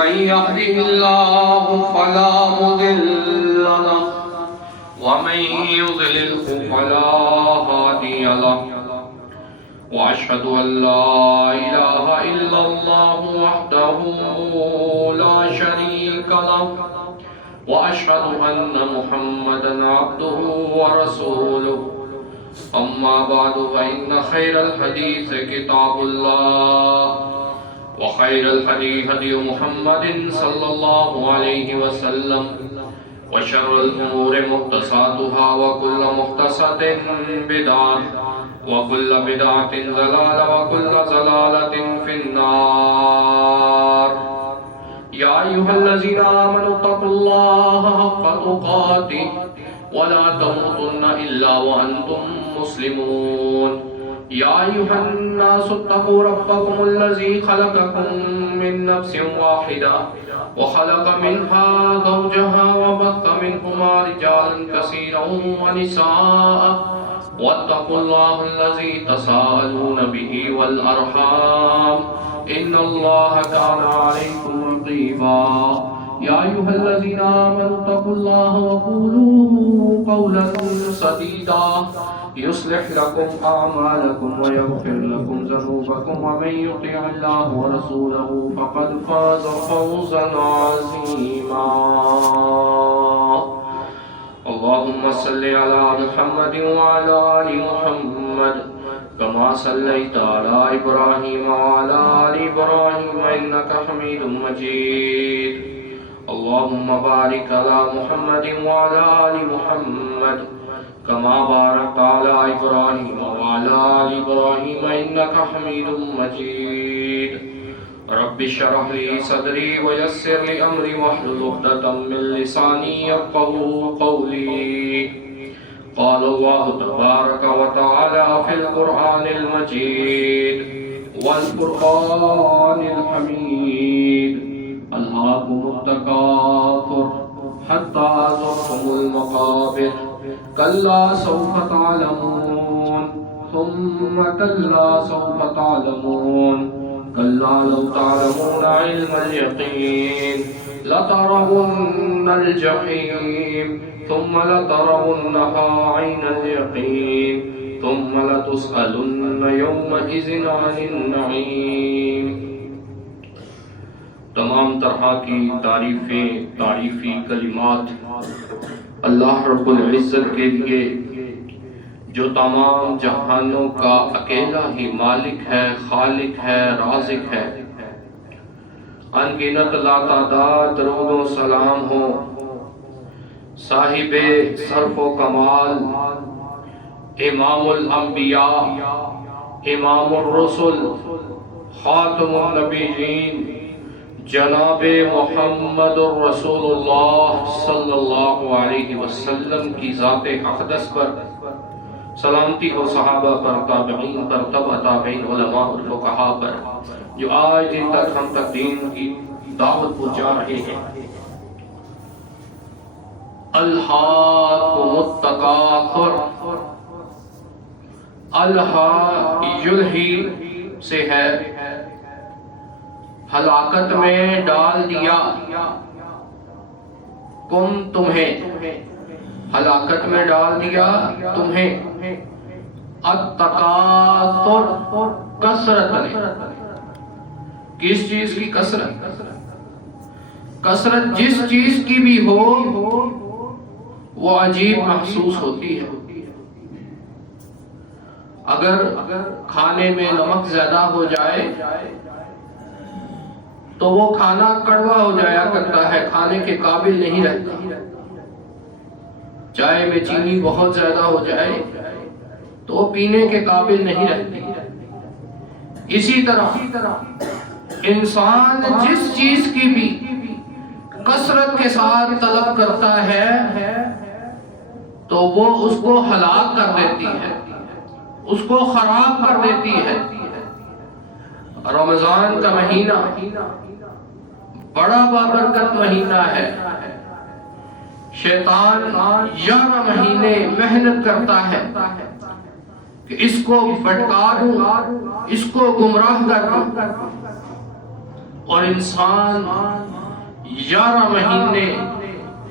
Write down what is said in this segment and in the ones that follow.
من يهده الله فلا مضل له ومن يضلله فلا هادي له وأشهد أن لا إله إلا الله وحده لا شريك له وأشهد أن محمدا عبده ورسوله أما بعد فإن خير الحديث كتاب الله وخير الهدي هدي محمد صلى الله عليه وسلم وشر الأمور محدثاتها وكل محدثة بدعة وكل بدعة ضلالة وكل ضلالة في النار يا أيها الذين آمنوا اتقوا الله حق تقاته ولا تموتن إلا وأنتم مسلمون يا أيها الناس اتقوا ربكم الذي خلقكم من نفس واحدة وخلق منها زوجها وبث منهما رجالا كثيرا ونساء واتقوا الله الذي تساءلون به والأرحام إن الله كان عليكم رقيبا يا أيها الذين آمنوا اتقوا الله وقولوا قولا سديدا يصلح لكم أعمالكم ويغفر لكم ذنوبكم ومن يطع الله ورسوله فقد فاز فوزا عظيما اللهم صل على محمد وعلى آل محمد كما صليت على إبراهيم وعلى آل إبراهيم إنك حميد مجيد اللهم بارك على محمد وعلى آل محمد كما باركت على إبراهيم وعلى آل إبراهيم إنك حميد مجيد رب اشرح لي صدري ويسر لي أمري واحلل عقدة من لساني يفقهوا قولي قال الله تبارك وتعالى في القرآن المجيد والفرقان الحميد ألهاكم التكاثر حتى زرتم المقابر كلا سوف تعلمون ثم كلا سوف تعلمون كلا لو تعلمون علم اليقين لترون الجحيم ثم لترونها عين اليقين ثم لتسألن يومئذ عن النعيم تمام طرح کی تعریفیں تعریفی کلمات اللہ رب العزت کے لیے جو تمام جہانوں کا اکیلا ہی مالک ہے، خالق ہے، رازق ہے۔ انگنت لا تعداد درود و سلام ہو صاحب صرف و کمال، امام الانبیاء، امام الرسل، خاتم النبیین، جناب محمد رسول اللہ صلی اللہ علیہ وسلم کی ذات اقدس پر سلامتی ہو، صحابہ پر، تابعین پر، تبع تابعین، علماء اور فقہاء پر جو آج دن تک ہم تک دین کی دعوت پہنچا رہے ہیں۔ الہاکم التکاثر، الہا یلہی سے ہے ہلاکت میں ڈال دیا کم تمہیں، ہلاکت میں ڈال دیا تمہیں۔ التکاثر کثرت نے، کس چیز کی کثرت؟ کثرت جس چیز کی بھی ہو وہ عجیب محسوس ہوتی ہے۔ اگر کھانے میں نمک زیادہ ہو جائے تو وہ کھانا کڑوا ہو جایا کرتا ہے، کھانے کے قابل نہیں رہتا۔ چائے میں چینی بہت زیادہ ہو جائے تو وہ پینے کے قابل نہیں رہتی۔ اسی طرح انسان جس چیز کی بھی کثرت کے ساتھ طلب کرتا ہے تو وہ اس کو ہلاک کر دیتی ہے، اس کو خراب کر دیتی ہے۔ رمضان کا مہینہ بڑا بابرکت مہینہ ہے، شیطان 11 مہینے محنت کرتا ہے کہ اس کو بھٹکا دوں، اس کو گمراہ کر دوں، اور انسان 11 مہینے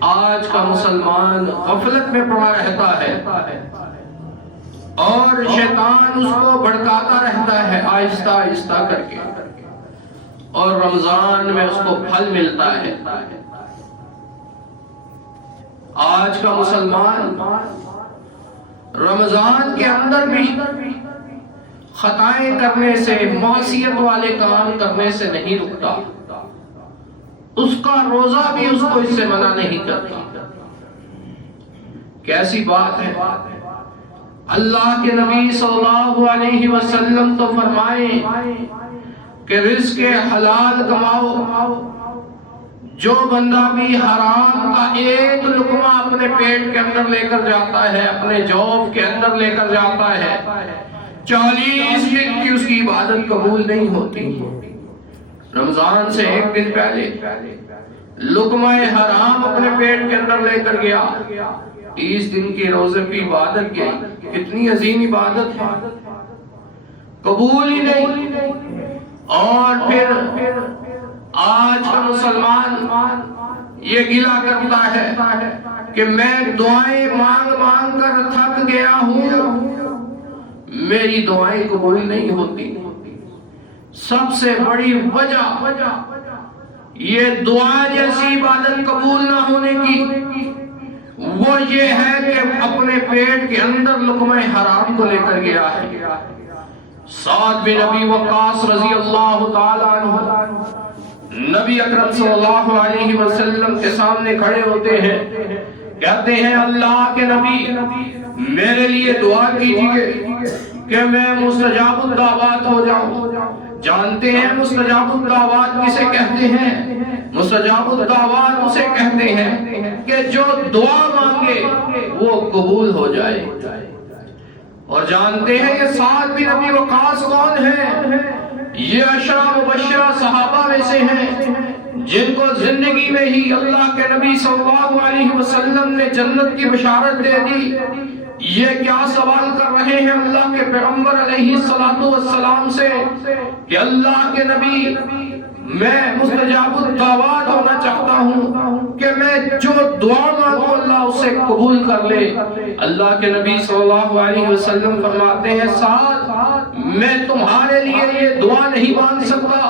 آج کا مسلمان غفلت میں پڑا رہتا ہے اور شیطان اس کو بھڑکاتا رہتا ہے آہستہ آہستہ کر کے، اور رمضان میں اس کو پھل ملتا ہے۔ آج کا مسلمان رمضان کے اندر بھی خطائیں کرنے سے، معصیت والے کام کرنے سے نہیں رکتا، اس کا روزہ بھی اس کو اس سے منع نہیں کرتا۔ کیسی بات ہے! اللہ کے نبی صلی اللہ علیہ وسلم تو فرمائیں کہ رزق حلال کماؤ۔ جو بندہ بھی حرام کا ایک لقمہ اپنے پیٹ کے اندر لے کر جاتا ہے، اپنے جوف کے اندر لے کر جاتا ہے، 40 دن کی اس کی عبادت قبول نہیں ہوتی۔ رمضان سے ایک دن پہلے لقمہ حرام اپنے پیٹ کے اندر لے کر گیا، 30 دن کی روزے کی عبادت کی، کتنی عظیم عبادت ہے، قبول ہی نہیں۔ اور پھر آج کا مسلمان یہ گلہ کرتا ہے کہ میں دعائیں مانگ مانگ کر تھک گیا ہوں، میری دعائیں قبول نہیں ہوتی۔ سب سے بڑی وجہ یہ دعا جیسی عبادت قبول نہ ہونے کی وہ یہ ہے کہ اپنے پیٹ کے اندر لقمہ حرام کو لے کر گیا ہے۔ سعد بن ابی وقاص رضی اللہ تعالیٰ عنہ نبی اکرم صلی اللہ علیہ وسلم کے سامنے کھڑے ہوتے ہیں، کہتے ہیں اللہ کے نبی میرے لیے دعا کیجئے کہ میں مستجاب الدعوات ہو جاؤں۔ جانتے ہیں مستجاب الدعوات کسے کہتے ہیں؟ مستجاب الدعوات اسے کہتے ہیں کہ جو دعا مانگے وہ قبول ہو جائے۔ اور جانتے ہیں یہ سعد بن ابی وقاص کون ہیں؟ یہ 10 مبشرہ صحابہ میں سے ہیں جن کو زندگی میں ہی اللہ کے نبی صلی اللہ علیہ وسلم نے جنت کی بشارت دے دی۔ یہ کیا سوال کر رہے ہیں اللہ کے پیغمبر علیہ السلام سے کہ اللہ کے نبی میں مستجاب الدعوات ہونا چاہتا ہوں کہ میں جو دعا مانگوں اللہ اسے قبول کر لے۔ اللہ کے نبی صلی اللہ علیہ وسلم فرماتے ہیں سعد میں تمہارے لیے یہ دعا نہیں مانگ سکتا،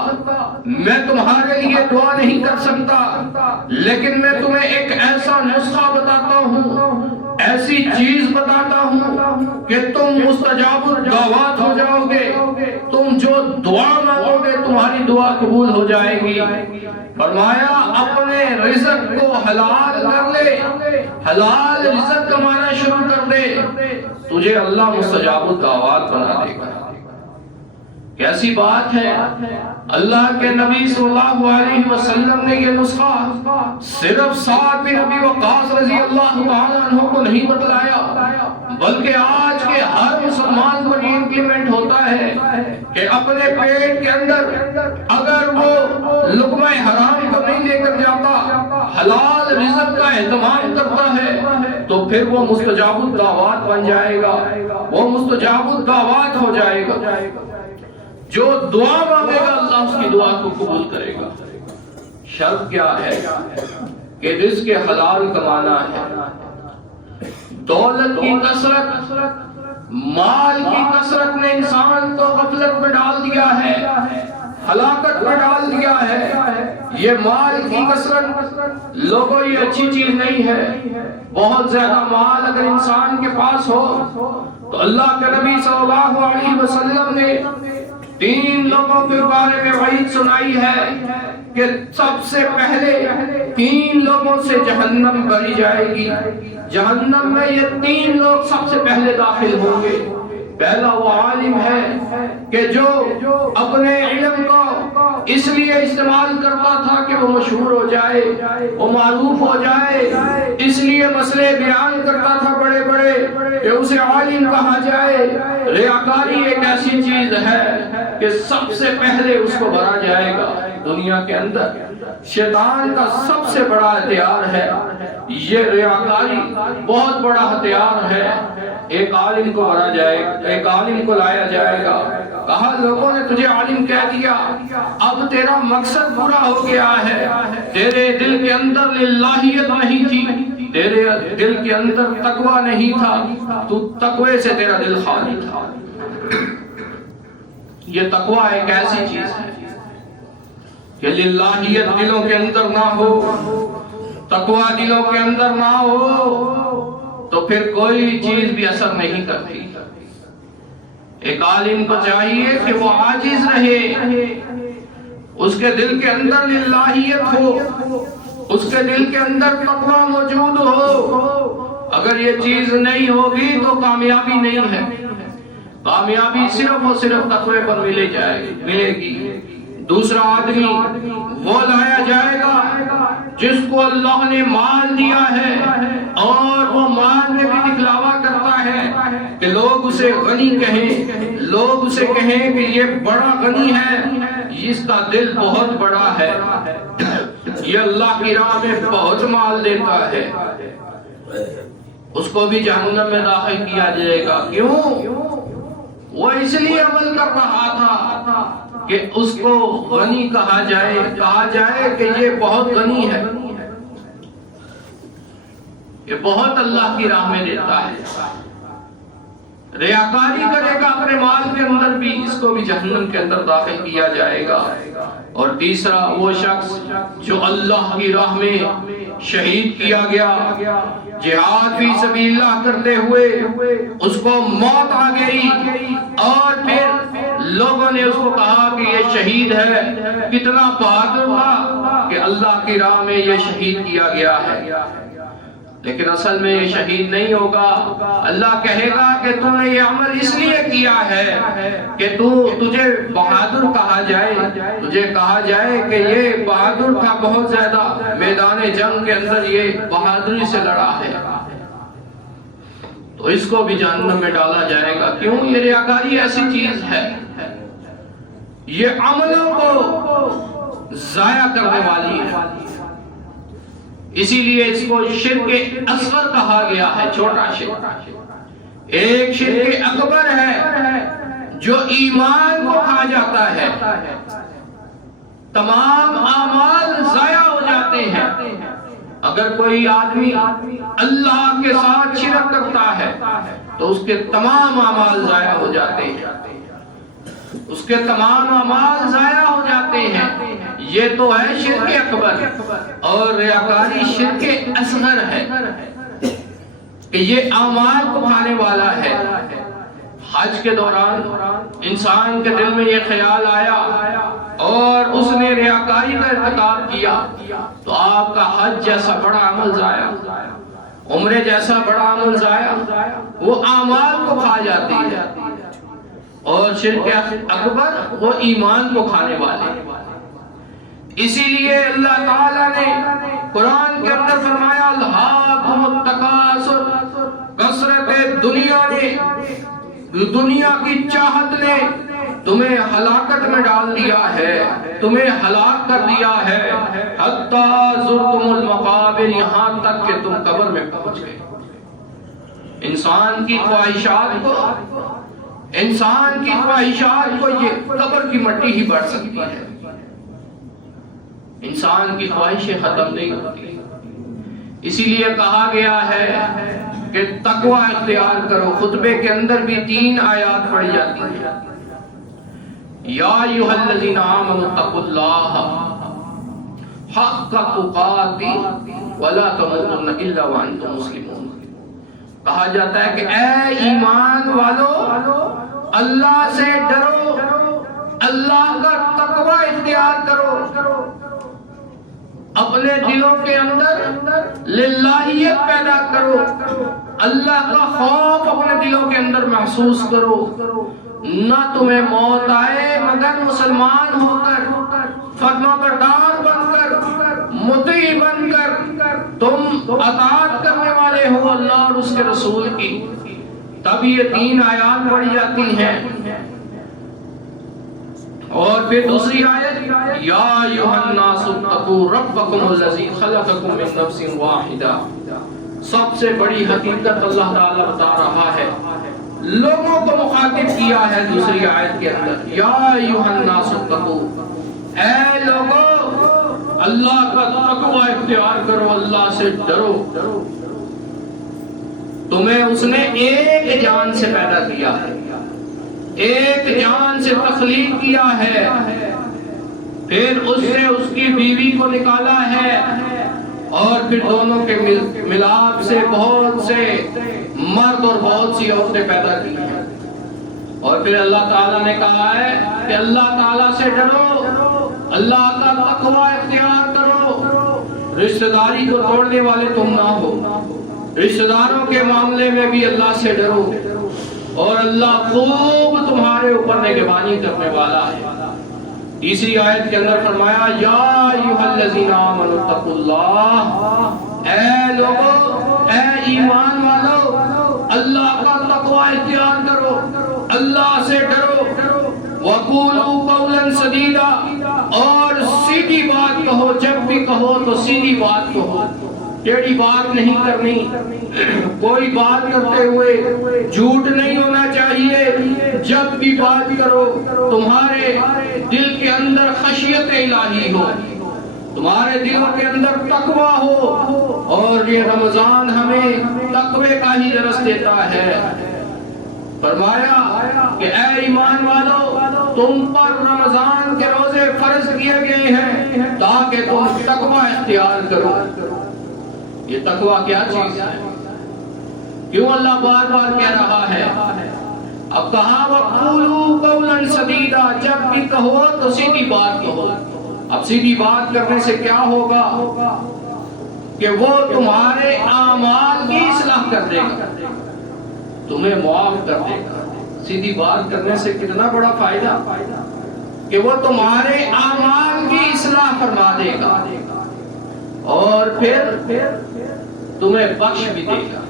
میں تمہارے لیے دعا نہیں کر سکتا، لیکن میں تمہیں ایک ایسا نسخہ بتاتا ہوں، ایسی چیز بتاتا ہوں کہ تم مستجاب الدعوات ہو جاؤ گے، تم جو دعا مانگو گے تمہاری دعا قبول ہو جائے گی۔ فرمایا اپنے رزق کو حلال کر لے، حلال رزق کمانا شروع کر دے، تجھے اللہ مستجاب الدعوات بنا دے گا۔ کیسی بات ہے! اللہ کے نبی صلی اللہ علیہ وسلم نے یہ نسخہ صرف سعد بن ابی وقاص رضی اللہ تعالیٰ عنہ کو نہیں بتلایا، بلکہ آج کے ہر مسلمان کو یہ امپلیمنٹ ہوتا ہے کہ اپنے پیٹ کے اندر اگر وہ لقمہ حرام کو نہیں لے کر جاتا، حلال رزق کا اہتمام کرتا ہے تو پھر وہ مستجاب الدعوات بن جائے گا، وہ مستجاب الدعوات ہو جائے گا۔ جو دعا مانگے گا اللہ اس کی دعا کو قبول کرے گا۔ شرط کیا ہے کہ رزق حلال کمانا ہے۔ دولت کی کثرت، مال کی کثرت نے انسان کو غفلت میں ڈال دیا ہے، ہلاکت میں ڈال دیا ہے۔ یہ مال کی کثرت لوگوں یہ اچھی چیز نہیں ہے۔ بہت زیادہ مال اگر انسان کے پاس ہو تو اللہ کے نبی صلی اللہ علیہ وسلم نے 3 لوگوں کے بارے میں وعید سنائی ہے کہ سب سے پہلے 3 لوگوں سے جہنم بھری جائے گی، جہنم میں یہ 3 لوگ سب سے پہلے داخل ہوں گے۔ پہلا وہ عالم ہے کہ جو اپنے علم کو اس لیے استعمال کرتا تھا کہ وہ مشہور ہو جائے، وہ معروف ہو جائے، اس لیے مسئلے بیان کرتا تھا بڑے بڑے کہ اسے عالم کہا جائے۔ ریاکاری ایک ایسی چیز ہے کہ سب سے پہلے اس کو بھرا جائے گا دنیا کے اندر۔ شیطان کا سب سے بڑا ہتھیار ہے یہ ریاکاری، بہت بڑا ہتھیار ہے۔ ایک عالم کو بھرا جائے گا، ایک عالم کو لایا جائے گا، کہا لوگوں نے تجھے عالم کہہ دیا، اب تیرا مقصد پورا ہو گیا ہے، تیرے دل کے اندر للہیت نہیں تھی، تیرے دل کے اندر تقوی نہیں تھا، تو تقوی سے تیرا دل خالی تھا۔ یہ تقوی ایک ایسی چیز ہے کہ للہیت دلوں کے اندر نہ ہو، تقوی دلوں کے اندر نہ ہو تو پھر کوئی چیز بھی اثر نہیں کرتی۔ ایک عالم کو چاہیے کہ وہ عاجز رہے، اس کے دل کے اندر للہیت ہو، اس کے دل کے اندر تقوی موجود ہو۔ اگر یہ چیز نہیں ہوگی تو کامیابی نہیں ہے، کامیابی صرف اور صرف تقوی پر ملے گی۔ دوسرا آدمی وہ لایا جائے گا جس کو اللہ نے مال دیا ہے اور وہ مال میں بھی دکھلاوا کرتا ہے کہ لوگ اسے غنی کہیں، لوگ اسے کہیں کہ یہ بڑا غنی ہے، اس کا دل بہت بڑا ہے، یہ اللہ کی راہ میں بہت مال دیتا ہے، اس کو بھی جہنم میں داخل کیا جائے گا۔ کیوں؟ وہ اس لیے عمل کر رہا تھا کہ اس کو غنی کہا جائے کہ یہ بہت غنی ہے، یہ بہت اللہ کی راہ میں دیتا ہے۔ ریاکاری کرے گا اپنے مال کے اندر بھی، اس کو بھی جہنم کے اندر داخل کیا جائے گا۔ اور تیسرا وہ شخص جو اللہ کی راہ میں شہید کیا گیا، جہاد فی سبیل اللہ کرتے ہوئے اس کو موت آ گئی اور پھر لوگوں نے اس کو کہا کہ یہ شہید ہے، کتنا بہادر تھا کہ اللہ کی راہ میں یہ شہید کیا گیا ہے، لیکن اصل میں یہ شہید نہیں ہوگا۔ اللہ کہے گا کہ تو نے یہ عمل اس لیے کیا ہے کہ تجھے بہادر کہا جائے، تجھے کہا جائے کہ یہ بہادر تھا، بہت زیادہ میدان جنگ کے اندر یہ بہادری سے لڑا ہے، تو اس کو بھی جہنم میں ڈالا جائے گا۔ کیوں؟ یہ ریاکاری ایسی چیز ہے، یہ عملوں کو ضائع کرنے والی ہے، اسی لیے اس کو شرک اصغر کہا گیا ہے، چھوٹا شرک۔ ایک شرک اکبر ہے جو ایمان کو کھا جاتا ہے، تمام اعمال ضائع ہو جاتے ہیں۔ اگر کوئی آدمی اللہ کے ساتھ شرک کرتا ہے تو اس کے تمام اعمال ضائع ہو جاتے ہیں، اس کے تمام اعمال ضائع ہو جاتے ہیں۔ یہ تو ہے شرک اکبر، اور ریاکاری شرک اصغر ہے کہ یہ اعمال کو کھانے والا ہے۔ حج کے دوران انسان کے دل میں یہ خیال آیا اور اس نے ریاکاری کا ارتکاب کیا تو آپ کا حج جیسا بڑا عمل ضائع، عمرے جیسا بڑا عمل ضائع، وہ اعمال کو کھا جاتی ہے۔ اور شرک اکبر وہ ایمان کو کھانے والے۔ اسی لیے اللہ تعالیٰ نے قرآن کے اندر فرمایا الہاکم التکاثر، کثرت دنیا نے، دنیا کی چاہت نے تمہیں ہلاکت میں ڈال دیا ہے، تمہیں ہلاک کر دیا ہے، حتی زرتم المقابر، یہاں تک کہ تم قبر میں پہنچ گئے۔ انسان کی خواہشات کو یہ قبر کی مٹی ہی بڑھ سکتی ہے، انسان کی خواہشیں ختم نہیں ہوتی۔ اسی لیے کہا گیا ہے کہ تقوی اختیار کرو۔ خطبے کے اندر بھی 3 آیات پڑھی جاتی ہیں، یا ایھا الذین آمنوا اتقوا اللہ حق تقاته ولا تموتن الا وانتم مسلمون۔ کہا جاتا ہے کہ اے ایمان والو، اللہ سے ڈرو، اللہ کا تقوی اختیار کرو، اپنے دلوں کے اندر للہیت پیدا کرو، اللہ کا خوف اپنے دلوں کے اندر محسوس کرو۔ نہ تمہیں موت آئے مگر مسلمان ہو کر، فرما بردار بن کر، مطیع بن کر، تم اطاعت کرنے والے ہو اللہ اور اس کے رسول کی، تب یہ 3 آیات پڑھی جاتی ہیں۔ اور پھر دوسری آیت یا ایھا الناس اتقوا ربکم الذی خلقکم من نفس واحدہ، سب سے بڑی حقیقت اللہ تعالیٰ بتا رہا ہے، لوگوں کو مخاطب کیا ہے دوسری آیت کے اندر، یا ایھا الناس اتقوا، اے لوگوں اللہ کا تقوی اختیار کرو، اللہ سے ڈرو۔ تمہیں اس نے ایک جان سے پیدا کیا ہے، ایک جان سے تخلیق کیا ہے، پھر اس سے اس کی بیوی کو نکالا ہے، اور پھر دونوں کے ملاپ سے بہت سے مرد اور بہت سی عورتیں پیدا کی ہیں، اور پھر اللہ تعالیٰ نے کہا ہے کہ اللہ تعالیٰ سے ڈرو، اللہ کا تقوی اختیار کرو، رشتہ داری کو توڑنے والے تم نہ ہو، رشتہ داروں کے معاملے میں بھی اللہ سے ڈرو، اور اللہ خوب تمہارے اوپر نگہبانی کرنے والا ہے۔ تیسری آیت کے اندر فرمایا، یا ایھا الذین آمنوا اتقوا اللہ، اے لوگو، اے ایمان والو، اللہ کا تقوی اختیار کرو، اللہ سے ڈرو، وقولوا قولا سدیدا، اور سیدھی بات کہو، جب بھی کہو تو سیدھی بات کہو، ٹیڑھی بات نہیں کرنی، کوئی بات کرتے ہوئے جھوٹ نہیں ہونا چاہیے، جب بھی بات کرو تمہارے دل کے اندر خشیت الہی ہو، تمہارے دلوں کے اندر تقوی ہو، اور یہ رمضان ہمیں تقوی کا ہی درس دیتا ہے۔ فرمایا کہ اے ایمان والو، تم پر رمضان کے روزے فرض کیے گئے ہیں تاکہ تم تقوی اختیار کرو۔ یہ تقوی کیا چیز ہے؟ کیوں اللہ بار بار کہہ رہا ہے؟ اب کہا وَقُولُوا قَوْلًا سَدِيدًا، جب بھی کہو تو سیدھی بات کہو۔ اب سیدھی بات کرنے سے کیا ہوگا کہ وہ تمہارے اعمال کی اصلاح کر دے گا، تمہیں معاف کر دے گا۔ سیدھی بات کرنے سے کتنا بڑا فائدہ کہ وہ تمہارے اعمال کی اصلاح فرما دے گا، اور پھر تمہیں بخش بھی دے گا۔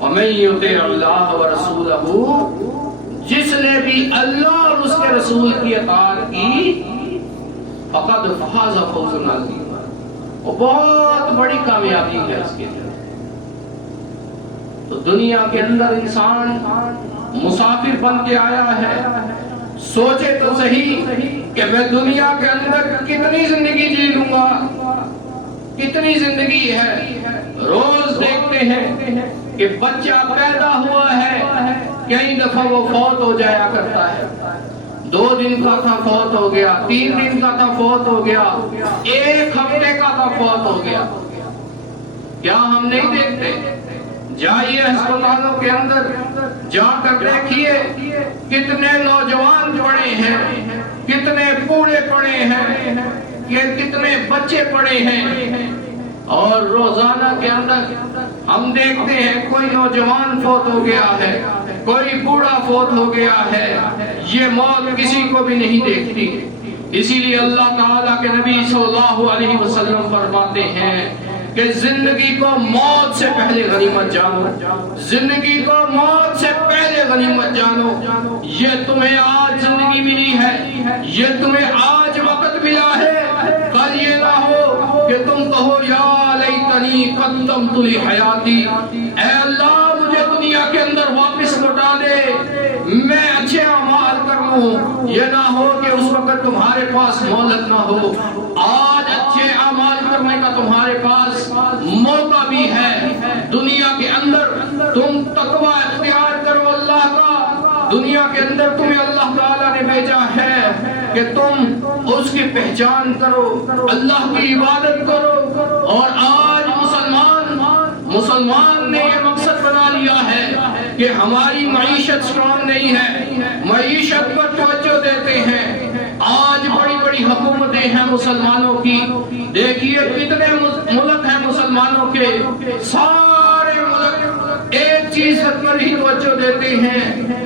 وَمَن يُطِعِ اللَّهَ وَرَسُولَهُ، جس نے بھی اللہ اور اس کے رسول کی اطاعت کی، فَقَدْ فَازَ فَوْزًا عَظِيمًا، وہ بہت بڑی کامیابی ہے اس کے لیے۔ تو دنیا کے اندر انسان مسافر بن کے آیا ہے، سوچے تو صحیح کہ میں دنیا کے اندر کتنی زندگی جی لوں گا، کتنی زندگی ہے۔ روز دیکھتے ہیں کہ بچہ پیدا ہوا ہے، کئی دفعہ وہ فوت ہو جایا کرتا ہے، 2 دن کا تھا فوت ہو گیا، 3 دن کا تھا فوت ہو گیا، 1 ہفتے کا تھا فوت ہو گیا۔ کیا ہم نہیں دیکھتے؟ جائیے ہسپتالوں کے اندر جا کر دیکھیے کتنے نوجوان پڑے ہیں، کتنے بوڑھے پڑے ہیں، کتنے بچے پڑے ہیں، اور روزانہ کے اندر ہم دیکھتے ہیں کوئی نوجوان فوت ہو گیا ہے، کوئی بوڑھا فوت ہو گیا ہے۔ یہ موت کسی کو بھی نہیں دیکھتی۔ اسی لیے اللہ تعالیٰ کے نبی صلی اللہ علیہ وسلم فرماتے ہیں کہ زندگی کو موت سے پہلے غنیمت جانو، زندگی کو موت سے پہلے غنیمت جانو۔ یہ تمہیں آج زندگی ملی ہے، یہ تمہیں آج وقت ملا ہے، کل یہ نہ ہو کہ تم کہو یا لیتنی قدمت لحیاتی، اے اللہ مجھے دنیا کے اندر واپس لوٹا دے، میں اچھے اعمال کر لوں۔ یہ نہ ہو کہ اس وقت تمہارے پاس مہلت نہ ہو، آج اچھے اعمال کرنے کا تمہارے پاس موقع بھی ہے۔ دنیا کے اندر تم تقوی اختیار کرو اللہ کا، دنیا کے اندر تمہیں اللہ تعالیٰ نے بھیجا ہے کہ تم اس کی پہچان کرو، اللہ کی عبادت کرو۔ اور آج مسلمان نے یہ مقصد بنا لیا ہے کہ ہماری معیشت سٹرونگ نہیں ہے، معیشت پر توجہ دیتے ہیں۔ آج بڑی بڑی حکومتیں ہیں مسلمانوں کی، دیکھیے کتنے ملک ہیں مسلمانوں کے، سارے ملک ایک چیز پر ہی توجہ دیتے ہیں،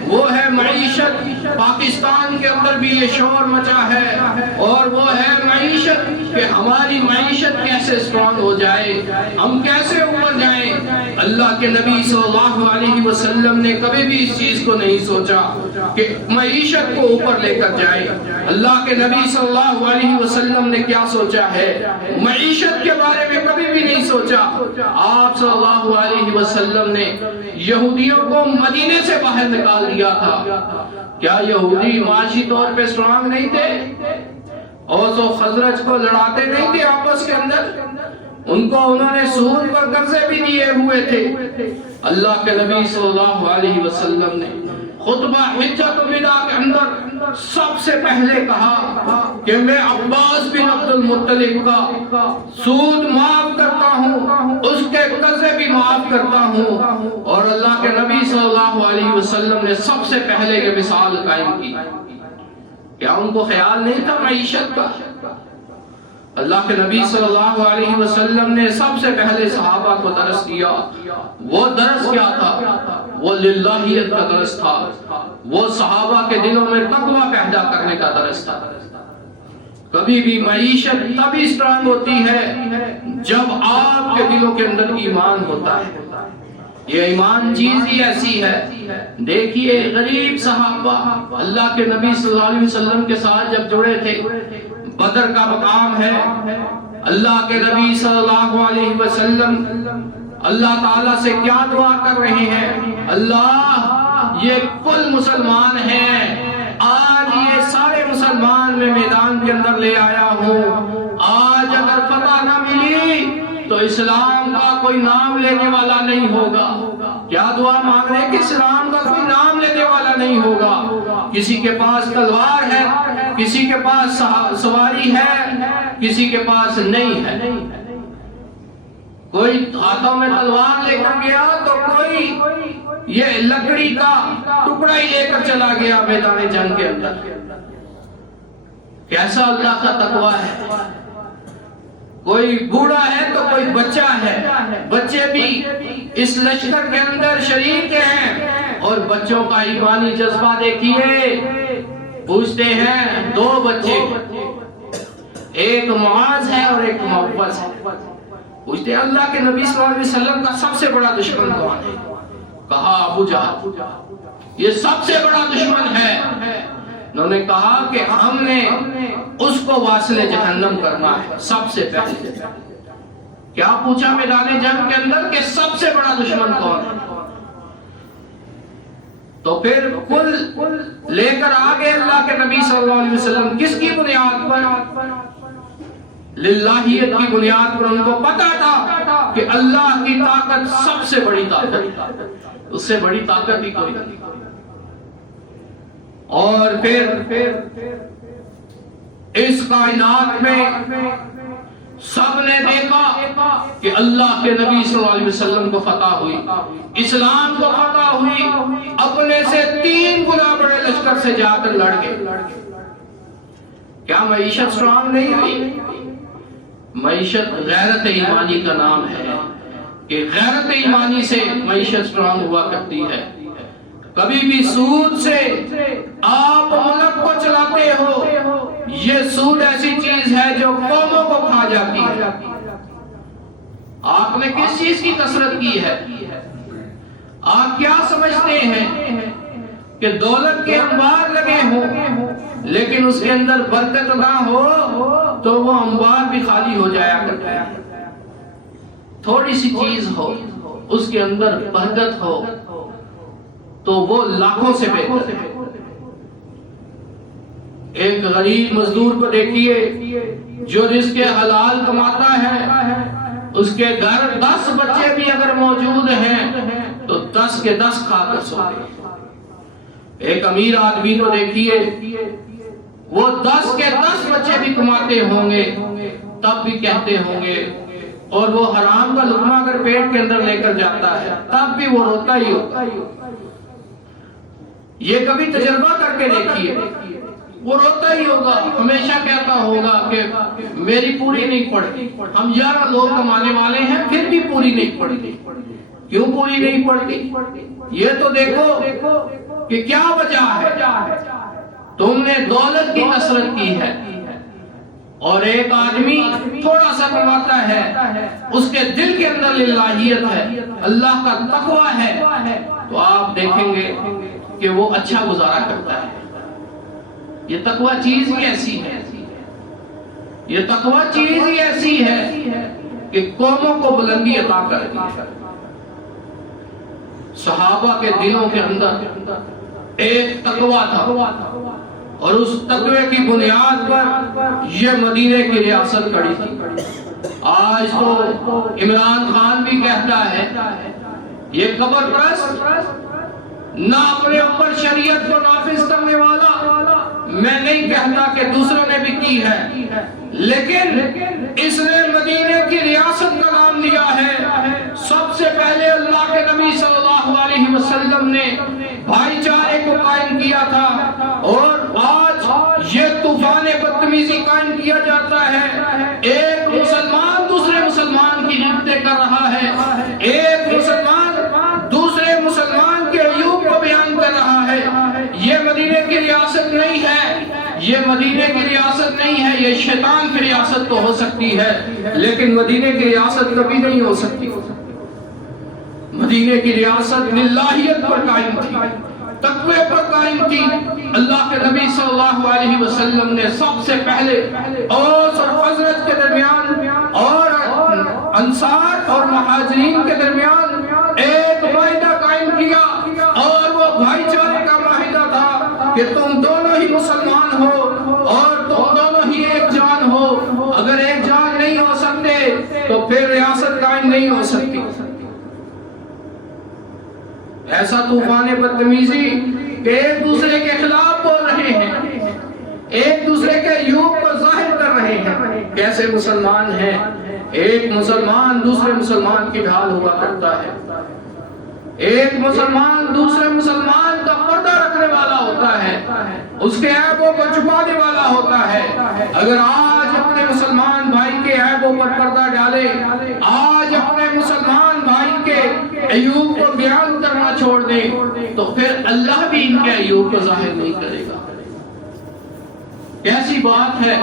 وہ ہے معیشت۔ پاکستان کے اندر بھی یہ شور مچا ہے، اور وہ ہے معیشت، کہ ہماری معیشت کیسے سٹرونگ ہو جائے، ہم کیسے اوپر جائیں۔ اللہ اللہ کے نبی صلی اللہ علیہ وسلم نے کبھی بھی اس چیز کو نہیں سوچا کہ معیشت کو اوپر لے کر جائے۔ اللہ کے نبی صلی اللہ علیہ وسلم نے کیا سوچا ہے؟ معیشت کے بارے میں کبھی بھی نہیں سوچا۔ آپ صلی اللہ علیہ وسلم نے یہودیوں کو مدینے سے باہر نکال دیا تھا۔ کیا یہودی معاشی طور پہ اسٹرانگ نہیں تھے؟ اوس و خزرج کو لڑاتے نہیں تھے آپس کے اندر؟ ان کو انہوں نے سود پر قرضے بھی دیے ہوئے تھے۔ اللہ کے نبی صلی اللہ علیہ وسلم نے خطبہ حجۃ الوداع کے اندر سب سے پہلے کہا کہ میں عباس بن عبد المطلب کا سود معاف کرتا ہوں، اس کے قرضے بھی معاف کرتا ہوں۔ اور اللہ کے نبی صلی اللہ علیہ وسلم نے سب سے پہلے یہ مثال قائم کی۔ کیا ان کو خیال نہیں تھا معیشت کا؟ اللہ کے نبی صلی اللہ علیہ وسلم نے سب سے پہلے صحابہ کو درس دیا۔ وہ درس کیا تھا؟ وہ للہیت کا درس تھا۔ وہ صحابہ کے دلوں میں تقوی پیدا کرنے کا درس تھا۔ کبھی بھی معیشت تبھی اسٹرانگ ہوتی ہے جب آپ کے دلوں کے اندر ایمان ہوتا ہے۔ یہ ایمان چیز ہی ایسی ہے۔ دیکھیے غریب صحابہ اللہ کے نبی صلی اللہ علیہ وسلم کے ساتھ جب جڑے تھے، بدر کا مقام ہے، اللہ کے نبی صلی اللہ علیہ وسلم اللہ تعالیٰ سے کیا دعا کر رہے ہیں؟ اللہ یہ کل مسلمان ہیں، آج یہ سارے مسلمان میں میدان کے اندر لے آیا ہوں، آج اگر فتح نہ ملی تو اسلام کا کوئی نام لینے والا نہیں ہوگا۔ کیا دعا مانگ رہے کہ اسلام کا کوئی نام لینے والا نہیں ہوگا؟ کسی کے پاس تلوار ہے، کسی کے پاس سواری ہے، کسی کے پاس نہیں ہے۔ کوئی ہاتھوں میں تلوار لے کر گیا تو کوئی یہ لکڑی کا ٹکڑا ہی لے کر چلا گیا میدان جنگ کے اندر۔ کیسا اللہ کا تقویٰ ہے! کوئی بوڑھا ہے تو کوئی بچہ ہے، بچے بھی اس لشکر کے اندر شریک ہیں، اور بچوں کا ایمانی جذبہ دیکھیے۔ پوچھتے ہیں دو بچے، ایک معاذ ہے اور ایک موفز ہے، پوچھتے ہیں اللہ کے نبی صلی اللہ علیہ وسلم کا سب سے بڑا دشمن کون ہے؟ کہا ابو جہل، یہ سب سے بڑا دشمن ہے۔ انہوں نے کہا کہ ہم نے اس کو واصل جہنم کرنا ہے سب سے پہلے۔ کیا پوچھا میدان جنگ کے اندر کہ سب سے بڑا دشمن کون ہے؟ تو پھر کل لے کر آگے اللہ کے نبی صلی اللہ علیہ وسلم کس کی بنیاد پر؟ للہیت کی بنیاد پر۔ ان کو پتا تھا کہ اللہ کی طاقت سب سے بڑی طاقت، اس سے بڑی طاقت ہی کوئی نہیں۔ اور پھر اس کائنات میں سب نے دیکھا کہ اللہ کے نبی صلی اللہ علیہ وسلم کو فتح ہوئی، اسلام کو فتح ہوئی، اپنے سے 3 گنا بڑے لشکر سے جا کر لڑ گئے۔ کیا معیشت اسٹرانگ نہیں ہوئی؟ معیشت غیرت ایمانی کا نام ہے کہ غیرت ایمانی سے معیشت اسٹرانگ ہوا کرتی ہے۔ کبھی بھی سود سے آپ ملک کو چلاتے ہو، یہ سود ایسی چیز ہے جو قوموں کو کھا جاتی ہے۔ آپ نے کس چیز کی کثرت کی ہے؟ آپ کیا سمجھتے ہیں کہ دولت کے انبار لگے ہوں لیکن اس کے اندر برکت نہ ہو تو وہ انبار بھی خالی ہو جایا کرتا ہے۔ تھوڑی سی چیز ہو اس کے اندر برکت ہو تو وہ لاکھوں سے بہتر ہے۔ ایک غریب مزدور کو دیکھیے جو رزق حلال کماتا ہے، اس کے گھر 10 بچے بھی اگر موجود ہیں تو 10 کے 10 کھا کر سوتے ہیں۔ ایک امیر آدمی کو دیکھیے، وہ 10 کے 10 بچے بھی کماتے ہوں گے تب بھی کہتے ہوں گے، اور وہ حرام کا لقمہ اگر پیٹ کے اندر لے کر جاتا ہے تب بھی وہ روتا ہی ہوتا ہے۔ یہ کبھی تجربہ کر کے دیکھیے، وہ روتا ہی ہوگا، ہمیشہ کہتا ہوگا کہ میری پوری نہیں پڑتی۔ ہم 11 لوگ کمانے والے ہیں پھر بھی پوری نہیں پڑتی۔ کیوں پوری نہیں پڑتی؟ یہ تو دیکھو کہ کیا وجہ ہے۔ تم نے دولت کی کثرت کی ہے، اور ایک آدمی تھوڑا سا کماتا ہے، اس کے دل کے اندر للہیت ہے، اللہ کا تقوی ہے، تو آپ دیکھیں گے کہ وہ اچھا گزارا کرتا ہے۔ یہ تقوی چیز ہی ایسی ہے، یہ تقوی چیز ہی ایسی ہے کہ قوموں کو بلندی عطا کرتی ہے۔ صحابہ کے دلوں کے اندر ایک تقوی تھا، اور اس تقوی کی بنیاد پر یہ مدینے کی ریاست کھڑی تھی۔ آج تو عمران خان بھی کہتا ہے یہ قبر پرست، نہ اپنے اوپر شریعت کو نافذ کرنے والا، میں نہیں کہتا کہ دوسروں نے بھی کی ہے، لیکن اس نے مدینے کی ریاست کا نام لیا ہے۔ سب سے پہلے اللہ کے نبی صلی اللہ علیہ وسلم نے بھائی چارے کو قائم کیا تھا، اور آج یہ طوفان بدتمیزی قائم کیا جاتا ہے۔ ایک مسلمان دوسرے مسلمان کی غیبتیں کر رہا ہے، ایک مسلمان دوسرے مسلمان کے عیوب کو بیان کر رہا ہے۔ یہ مدینے کی ریاست نہیں ہے، یہ مدینے کی ریاست نہیں ہے، یہ شیطان کی ریاست تو ہو سکتی ہے، لیکن مدینے کی ریاست کبھی نہیں ہو سکتی۔ مدینے کی ریاست للہیت پر قائم تھی، تقوی پر قائم تھی۔ اللہ کے نبی صلی اللہ علیہ وسلم نے سب سے پہلے اوس اور خزرج کے درمیان اور انصار اور مہاجرین کے درمیان ایک معاہدہ قائم کیا، اور وہ بھائی چارے کا معاہدہ تھا کہ تم دونوں ہی مسلمان ہو اور تم دونوں ہی ایک جان ہو۔ اگر ایک جان نہیں ہو سکتے تو پھر ریاست قائم نہیں ہو سکتی۔ ایسا طوفان بدتمیزی کہ ایک دوسرے کے خلاف بول رہے ہیں، ایک دوسرے کے عیوب کو ظاہر کر رہے ہیں۔ کیسے مسلمان ہیں؟ ایک مسلمان دوسرے مسلمان کی ڈھال ہوا کرتا ہے، ایک مسلمان دوسرے مسلمان کا پردہ رکھنے والا ہوتا ہے، اس کے عیبوں کو چھپانے والا ہوتا ہے۔ اگر آج اپنے مسلمان بھائی کے عیبوں پر پردہ ڈالے، آج اپنے مسلمان بھائی کے عیوب کو بیان کرنا چھوڑ دے، تو پھر اللہ بھی ان کے عیوب کو ظاہر نہیں کرے گا۔ کیسی بات ہے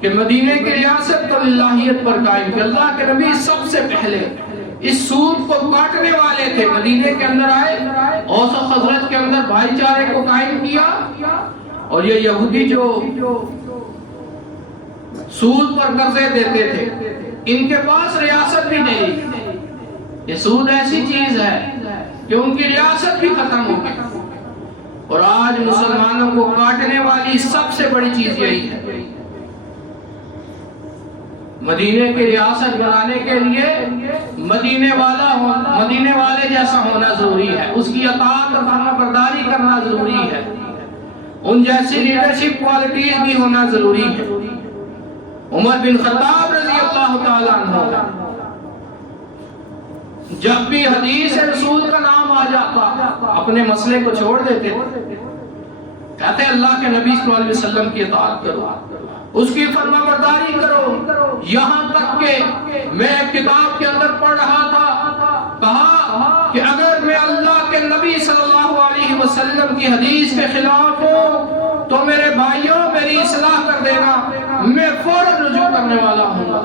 کہ مدینے کی ریاست تو للہیت پر قائم تھی۔ اللہ کے نبی سب سے پہلے اس سود کو کاٹنے والے تھے، مدینے کے اندر آئے، اوس و خزرج کے اندر بھائی چارے کو قائم کیا، اور یہ یہودی جو سود پر قرضے دیتے تھے، ان کے پاس ریاست بھی نہیں۔ یہ سود ایسی چیز ہے کہ ان کی ریاست بھی ختم ہو گئی، اور آج مسلمانوں کو کاٹنے والی سب سے بڑی چیز یہی ہے۔ مدینے کی ریاست بنانے کے لیے مدینے والے جیسا ہونا ضروری ہے، اس کی اطاعت اور فرما برداری کرنا ضروری ہے، ان جیسی لیڈرشپ کوالٹیز بھی ہونا ضروری ہے۔ عمر بن خطاب رضی اللہ تعالیٰ عنہ جب بھی حدیث رسول کا نام آ جاتا اپنے مسئلے کو چھوڑ دیتے، کہتے اللہ کے نبی صلی اللہ علیہ وسلم کی اطاعت کرو، اس کی فرما برداری کرو۔ یہاں تک کہ میں ایک کتاب کے اندر پڑھ رہا تھا، کہا کہ اگر میں اللہ کے نبی صلی اللہ علیہ وسلم کی حدیث کے خلاف ہوں تو میرے بھائیوں میری اصلاح کر دینا، میں فوراً رجوع کرنے والا ہوں گا۔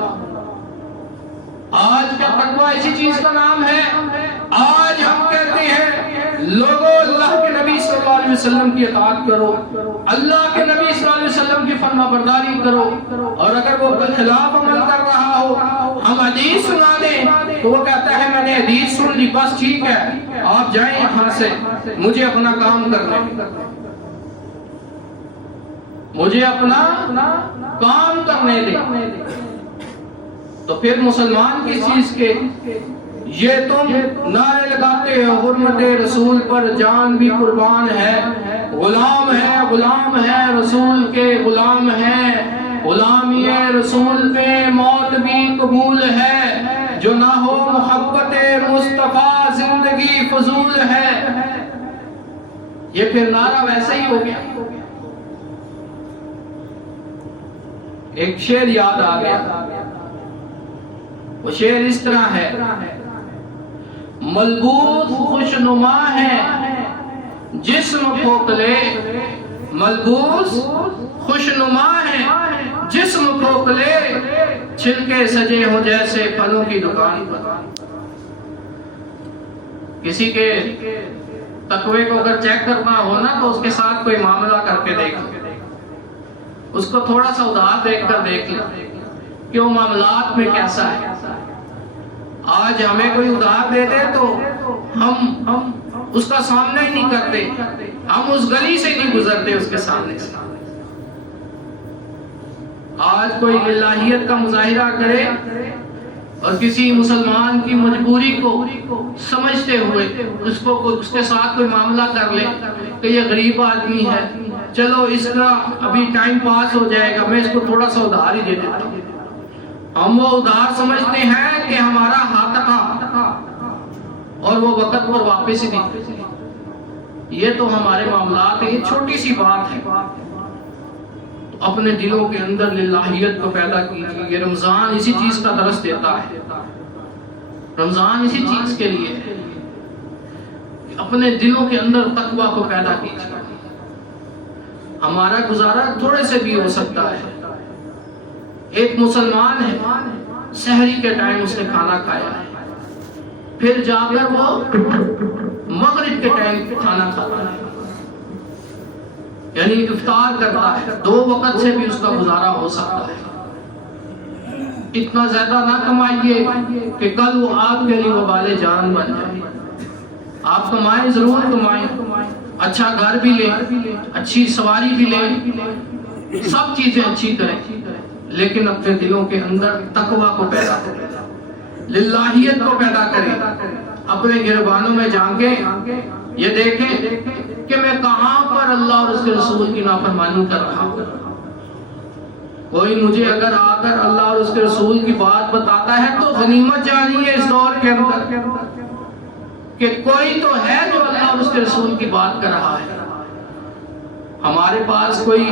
آج کیا تقوی اسی چیز کا نام ہے؟ آج ہم کہتے ہیں لوگوں اللہ کے نبی صلی اللہ علیہ وسلم کی اطاعت کرو، اللہ کے نبی صلی اللہ علیہ وسلم کی فرما برداری کرو، اور اگر وہ خلاف عمل کر رہا ہو ہم حدیث سنا دیں تو وہ کہتا ہے میں نے حدیث سن لی، بس ٹھیک ہے آپ جائیں یہاں سے، مجھے اپنا کام کرنے، مجھے اپنا کام کرنے دیں۔ تو پھر مسلمان کس چیز کے؟ یہ تم نعرے لگاتے ہو حرمت رسول پر جان بھی قربان ہے، غلام ہے رسول کے غلام ہے، غلامی رسول پہ موت بھی قبول ہے، جو نہ ہو محبت مصطفیٰ زندگی فضول ہے۔ یہ پھر نعرہ ویسا ہی ہو گیا۔ ایک شعر یاد آ گیا، وہ شعر اس طرح ہے، ملبوس خوشنما ہے جسم کھوکھلے، ملبوس خوشنما ہے جسم کھوکھلے چھلکے سجے ہو جیسے پھلوں کی دکان پر. کسی کے تقوی کو اگر چیک کرنا ہو نا تو اس کے ساتھ کوئی معاملہ کر کے دیکھ لے، اس کو تھوڑا سا ادھار دیکھ کر دیکھ لے کہ وہ معاملات میں کیسا ہے. آج ہمیں کوئی ادھار دے دے تو ہم اس کا سامنا ہی نہیں کرتے، ہم اس گلی سے نہیں گزرتے اس کے سامنے سے. آج کوئی الہیت کا مظاہرہ کرے اور کسی مسلمان کی مجبوری کو سمجھتے ہوئے اس کے ساتھ کوئی معاملہ کر لے کہ یہ غریب آدمی ہے، چلو اس کا ابھی ٹائم پاس ہو جائے گا، میں اس کو تھوڑا سا ادھار ہی دے دیتا ہوں. ہم وہ ادھار سمجھتے ہیں کہ ہمارا ہاتھ تھا اور وہ وقت پر واپس ہی نہیں. یہ تو ہمارے معاملات ہیں، یہ چھوٹی سی بات ہے. اپنے دلوں کے اندر للہیت کو پیدا کیجیے. یہ رمضان اسی چیز کا درس دیتا ہے، رمضان اسی چیز کے لیے ہے کہ اپنے دلوں کے اندر تقوی کو پیدا کیجیے. ہمارا گزارا تھوڑے سے بھی ہو سکتا ہے. ایک مسلمان ہے، سحری کے ٹائم اس نے کھانا کھایا ہے، پھر جا کر وہ مغرب کے ٹائم کھانا کھاتا ہے، یعنی افطار کرتا ہے. 2 وقت سے بھی اس کا گزارا ہو سکتا ہے. اتنا زیادہ نہ کمائیے کہ کل وہ آپ کے لیے وبال جان بن جائے. آپ کمائیں، ضرور کمائیں، اچھا گھر بھی لیں، اچھی سواری بھی لیں، سب چیزیں اچھی کریں، لیکن اپنے دلوں کے اندر تقوی کو پیدا کریں، للہیت کو پیدا کریں. اپنے گربانوں میں جھانکیں، یہ دیکھیں کہ میں کہاں پر اللہ اور اس کے رسول کی نافرمانی کر رہا ہوں. کوئی مجھے اگر آ کر اللہ اور اس کے رسول کی بات بتاتا ہے تو غنیمت جانیے اس دور کے اندر کہ کوئی تو ہے جو اللہ اور اس کے رسول کی بات کر رہا ہے. ہمارے پاس کوئی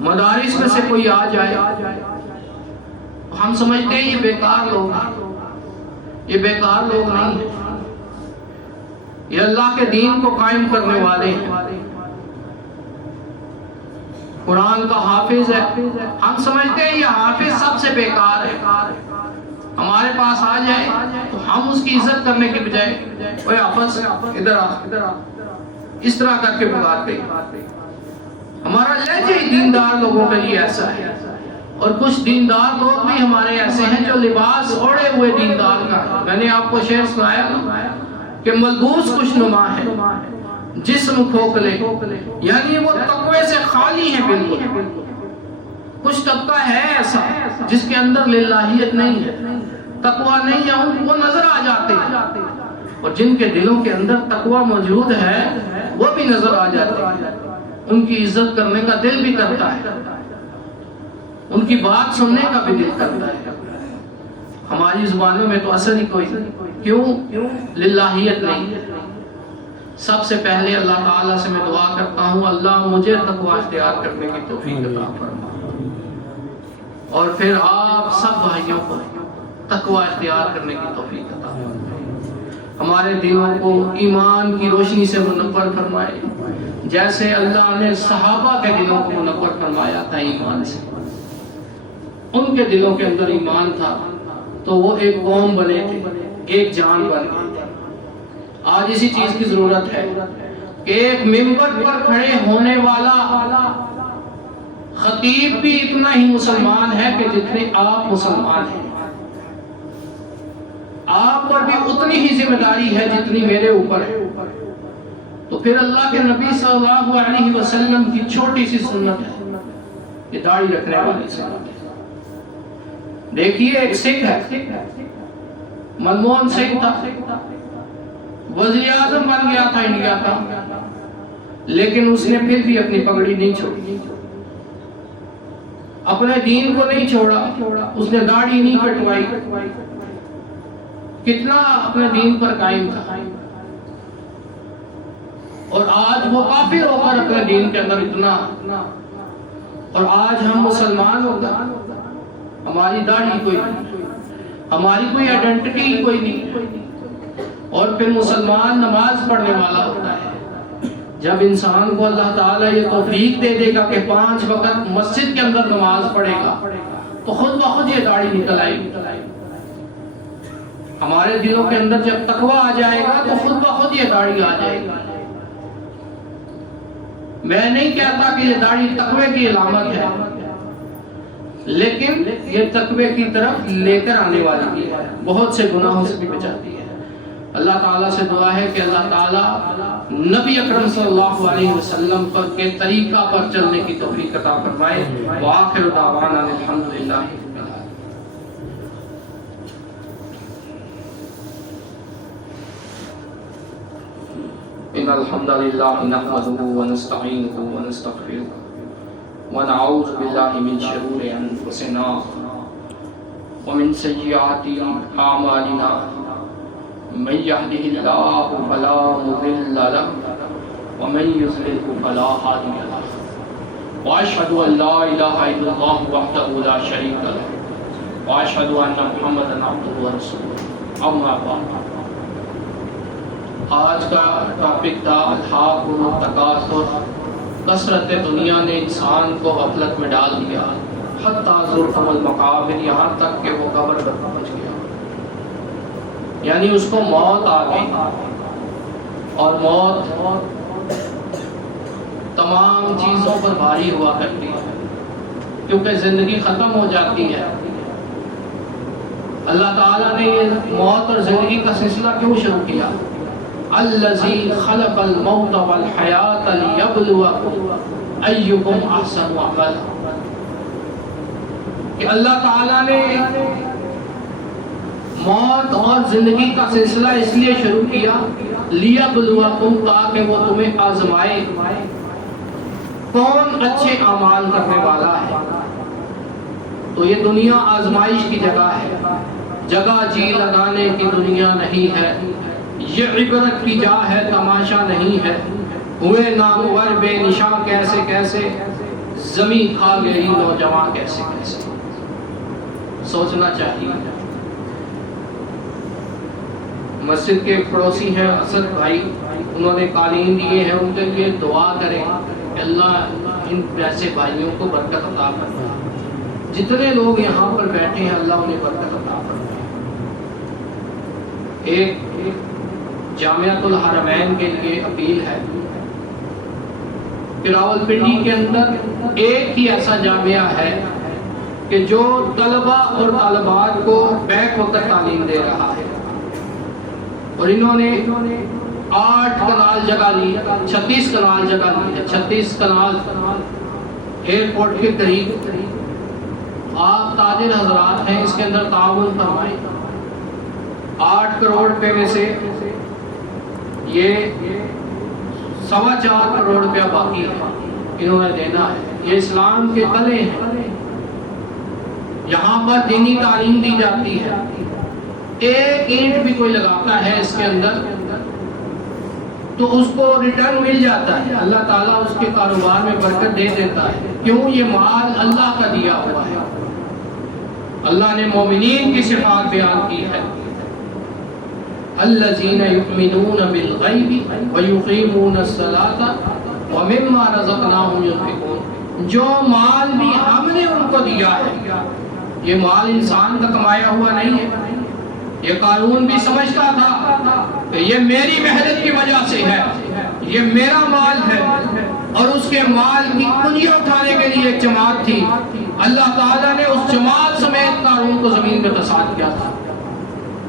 مدارس میں سے کوئی آ جائے، ہم سمجھتے ہیں یہ بیکار لوگ ہیں. یہ بیکار لوگ نہیں ہیں، یہ اللہ کے دین کو قائم کرنے والے ہیں، قرآن کا حافظ ہے. ہم سمجھتے ہیں یہ حافظ سب سے بیکار ہے. ہمارے پاس آ جائے تو ہم اس کی عزت کرنے کے بجائے اوے حافظ ادھر آ، اس طرح کر کے بلاتے ہیں. ہمارا لہجہ دیندار لوگوں کے لیے ایسا ہے. اور کچھ دیندار لوگ بھی ہمارے ایسے ہیں جو لباس اوڑے ہوئے دیندار کا. میں نے آپ کو شعر سنایا کہ ملبوس خوشنما ہے، جسم کھوکھلے، یعنی وہ تقوی سے خالی ہیں بالکل. کچھ طبقہ ہے ایسا جس کے اندر للہیت نہیں ہے، تقوی نہیں ہے، وہ نظر آ جاتے ہیں. اور جن کے دلوں کے اندر تقوی موجود ہے وہ بھی نظر آ جاتے ہیں. ان کی عزت کرنے کا دل بھی کرتا ہے، ان کی بات سننے کا بھی دل کرتا ہے. ہماری زبانوں میں تو اثر ہی کوئی کیوں؟ للہیت نہیں. سب سے پہلے اللہ تعالیٰ سے میں دعا کرتا ہوں اللہ مجھے تقوی اختیار کرنے کی توفیق عطا فرما، اور پھر آپ سب بھائیوں کو تقوی اختیار کرنے کی توفیق عطا فرما. ہمارے دلوں کو ایمان کی روشنی سے منور فرمائے، جیسے اللہ نے صحابہ کے دلوں کو منور فرمایا تھا ایمان سے. ان کے دلوں کے اندر ایمان تھا تو وہ ایک قوم بنے تھے، ایک جان بن گئے. آج اسی چیز کی ضرورت ہے کہ ایک منبر پر کھڑے ہونے والا خطیب بھی اتنا ہی مسلمان ہے کہ جتنے آپ مسلمان ہیں. آپ پر بھی اتنی ہی ذمہ داری ہے جتنی میرے اوپر ہے. تو پھر اللہ کے نبی صلی اللہ علیہ وسلم کی چھوٹی سی سنت ہے کہ داڑھی رکھنے والی سنت ہے. دیکھیے ایک سکھ ہے، منموہن سنگھ تھا، وزیر اعظم بن گیا تھا انڈیا کا، لیکن اس نے پھر بھی اپنی پگڑی نہیں چھوڑی، اپنے دین کو نہیں چھوڑا، اس نے داڑھی نہیں کٹوائی. کتنا اپنے دین پر قائم تھا. اور آج وہ کافر ہو کر اپنے دین کے اندر اتنا، اور آج ہم مسلمان ہو کر ہماری داڑھی کوئی نہیں، ہماری کوئی آئیڈینٹی کوئی نہیں. اور پھر مسلمان نماز پڑھنے والا ہوتا ہے، جب انسان کو اللہ تعالیٰ یہ توفیق دے دے گا کہ 5 وقت مسجد کے اندر نماز پڑھے گا تو خود بخود یہ داڑھی نکل آئے گی. ہمارے دلوں کے اندر جب تقویٰ آ جائے گا تو خود بخود یہ داڑھی آ جائے گی. میں نہیں کہتا کہ یہ داڑھی تقوی کی علامت ہے، لیکن یہ تقوی کی طرف لے کر آنے والی ہے، بہت سے گناہوں سے بھی بچاتی ہے. اللہ تعالیٰ سے دعا ہے کہ اللہ تعالیٰ نبی اکرم صلی اللہ علیہ وسلم پر کے طریقہ پر چلنے کی توفیق عطا فرمائے. وآخر دعوانا الحمدللہ. إن الحمد لله نحمده ونستعينه ونستغفره ونعوذ بالله من شرور أنفسنا ومن سيئات أعمالنا من يهده الله فلا مضل له ومن يضلل فلا هادي له وأشهد أن لا إله إلا الله وحده لا شريك له وأشهد أن محمدا عبده ورسوله. أما بعد، آج کا ٹاپک تھا الحاکم التکاثر. کثرت دنیا نے انسان کو غفلت میں ڈال دیا، حتی زرتم المقابر، یہاں تک کہ وہ قبر پر پہنچ گیا. یعنی اس کو موت آ گئی، اور موت تمام چیزوں پر بھاری ہوا کرتی ہے کیونکہ زندگی ختم ہو جاتی ہے. اللہ تعالیٰ نے یہ موت اور زندگی کا سلسلہ کیوں شروع کیا؟ الذی خلق الموت والحیات لیبلوکم ایکم احسن عملا، کہ اللہ تعالیٰ نے موت اور زندگی کا سلسلہ اس لیے شروع کیا لیبلوکم، تاکہ وہ تمہیں آزمائے کون اچھے اعمال کرنے والا ہے. تو یہ دنیا آزمائش کی جگہ ہے، جگہ جی لگانے کی دنیا نہیں ہے. یہ عبرت کی جا ہے، تماشا نہیں ہے. ہوئے نامور بے نشاں کیسے کیسے، زمین کھا گئی نوجوان کیسے کیسے. سوچنا چاہیے. مسجد کے پڑوسی ہیں اسد بھائی، انہوں نے قالین دیے ہیں، ان کے لیے دعا کریں کہ اللہ ان ایسے بھائیوں کو برکت عطا فرمائے. جتنے لوگ یہاں پر بیٹھے ہیں اللہ انہیں برکت عطا فرمائے. ایک جامعۃ الحرمین کے لیے اپیل ہے کہ راولپنڈی کے اندر ایک ہی ایسا جامعہ ہے کہ جو طلبہ اور طالبات کو بیک وقت تعلیم دے رہا ہے، اور انہوں نے 8 کنال جگہ لی، 36 کنال جگہ لی ہے. 36 کنال ایئرپورٹ کے قریب. آپ تاجر حضرات ہیں، اس کے اندر تعاون فرمائیں. 8 کروڑ روپے میں سے یہ 4.25 کروڑ روپیہ باقی ہے، انہوں نے دینا ہے. یہ اسلام کے قلعے ہیں، یہاں پر دینی تعلیم دی جاتی ہے. ایک اینٹ بھی کوئی لگاتا ہے اس کے اندر تو اس کو ریٹرن مل جاتا ہے. اللہ تعالیٰ اس کے کاروبار میں برکت دے دیتا ہے. کیوں؟ یہ مال اللہ کا دیا ہوا ہے. اللہ نے مومنین کی صفات بیان کی ہے، الذین یؤمنون بالغیب ویقیمون الصلاۃ ومما رزقناہم ينفقون. جو مال بھی ہم نے ان کو دیا ہے، یہ مال انسان کا کمایا ہوا نہیں ہے. یہ قارون بھی سمجھتا تھا کہ یہ میری محنت کی وجہ سے ہے، یہ میرا مال ہے، اور اس کے مال کی کنجیاں اٹھانے کے لیے ایک جماعت تھی. اللہ تعالیٰ نے اس جماعت سمیت قارون کو زمین میں دسات کیا تھا.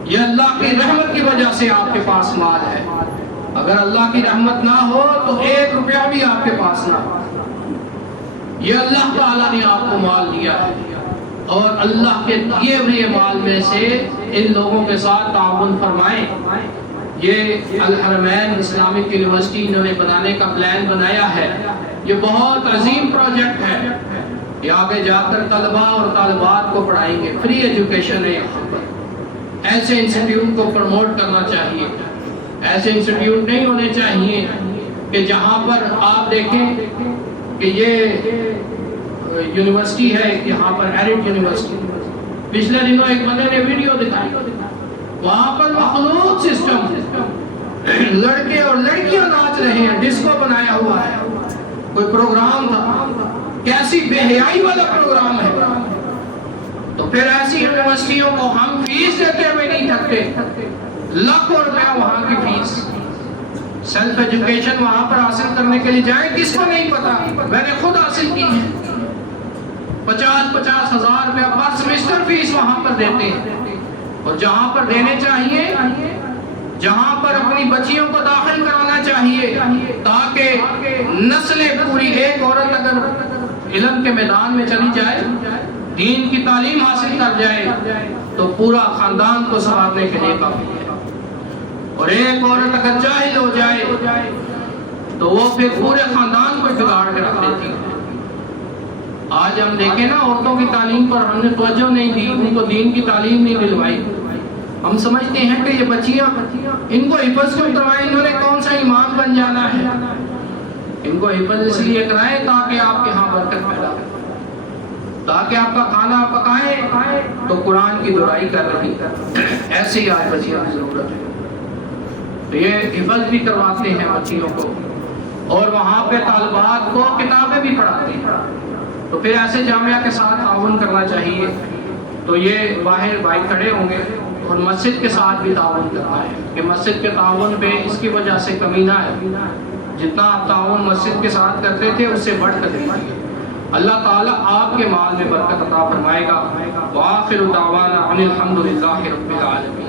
یہ اللہ کی رحمت کی وجہ سے آپ کے پاس مال ہے. اگر اللہ کی رحمت نہ ہو تو 1 روپیہ بھی آپ کے پاس نہ ہو. یہ اللہ تعالیٰ نے آپ کو مال دیا ہے، اور اللہ کے دیے ہوئے مال میں سے ان لوگوں کے ساتھ تعاون فرمائیں. یہ الحرمین اسلامک یونیورسٹی انہوں نے بنانے کا پلان بنایا ہے. یہ بہت عظیم پروجیکٹ ہے. یہ آگے جا کر طلباء اور طالبات کو پڑھائیں گے. فری ایجوکیشن ہے یہاں پر. ایسے انسٹیٹیوٹ کو پروموٹ کرنا چاہیے. ایسے انسٹیٹیوٹ نہیں ہونے چاہیے کہ جہاں پر آپ دیکھیں کہ یہ یونیورسٹی ہے، یہاں پر ایرٹ یونیورسٹی. پچھلے دنوں ایک بندے نے ویڈیو دکھائی، وہاں پر مخلوط سسٹم لڑکے اور لڑکیاں ناچ رہے ہیں، ڈسکو بنایا ہوا ہے، کوئی پروگرام تھا، کیسی بے حیائی والا پروگرام ہے۔ تو پھر ایسی یونیورسٹیوں کو ہم فیس دیتے ہوئے نہیں تھکتے، لاکھوں روپیہ وہاں کی فیس، سیلف ایجوکیشن وہاں پر حاصل کرنے کے لیے جائیں، کس کو نہیں پتا، میں نے خود حاصل کی ہے، 50-50 ہزار روپیہ پر سمیسٹر فیس وہاں پر دیتے ہیں، اور جہاں پر دینے چاہیے، جہاں پر اپنی بچیوں کو داخل کرانا چاہیے تاکہ نسلیں پوری، ایک عورت اگر علم کے میدان میں چلی جائے، دین کی تعلیم حاصل کر جائے تو پورا خاندان کو سنبھالنے کے لیے کافی ہے، اور ایک عورت اگر جاہل ہو جائے تو وہ پھر پورے خاندان کو بگاڑ کے رکھ دیتی ہے۔ آج ہم دیکھیں نا، عورتوں کی تعلیم پر ہم نے توجہ نہیں دی، ان کو دین کی تعلیم نہیں دلوائی، ہم سمجھتے ہیں کہ یہ بچیاں، ان کو حفظ کیوں کروائیں، انہوں نے کون سا امام بن جانا ہے، ان کو حفظ اس لیے کرائیں تاکہ آپ کے ہاں برکت پیدا ہو، تاکہ آپ کا کھانا پکائیں تو قرآن کی دہرائی کر رہی، ایسے ہی آج بچیوں کی ضرورت ہے۔ تو یہ حفظ بھی کرواتے ہیں بچیوں کو، اور وہاں پہ طالبات کو کتابیں بھی پڑھاتے ہیں، تو پھر ایسے جامعہ کے ساتھ تعاون کرنا چاہیے۔ تو یہ باہر بھائی کھڑے ہوں گے، اور مسجد کے ساتھ بھی تعاون کرنا ہے کہ مسجد کے تعاون پہ اس کی وجہ سے کمی نہ ہے، جتنا آپ تعاون مسجد کے ساتھ کرتے تھے اس سے بڑھ کر دیجیے، اللہ تعالیٰ آپ کے مال میں برکت عطا فرمائے گا۔ وآخر دعوانا ان الحمد للہ رب العالمین۔